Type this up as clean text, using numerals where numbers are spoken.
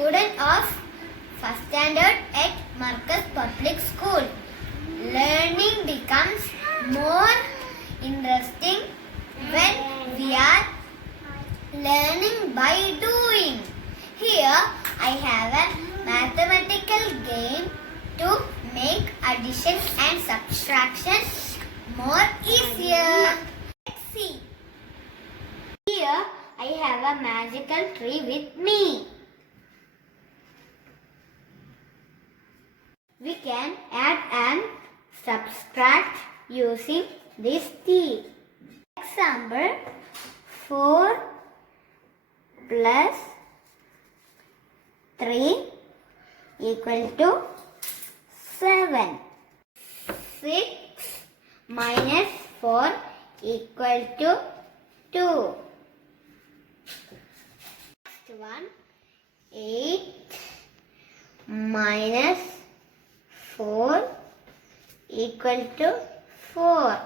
student of first standard at Marcus Public School. Learning becomes more interesting when we are learning by doing. Here I have a mathematical game to make addition and subtraction more easier. Let's see. Here I have a magical tree with me. We can add and subtract using this tree. Example, 4 plus 3 equal to 7. 6 minus 4 equal to 2. Next one, 8 minus 4 equal to 4.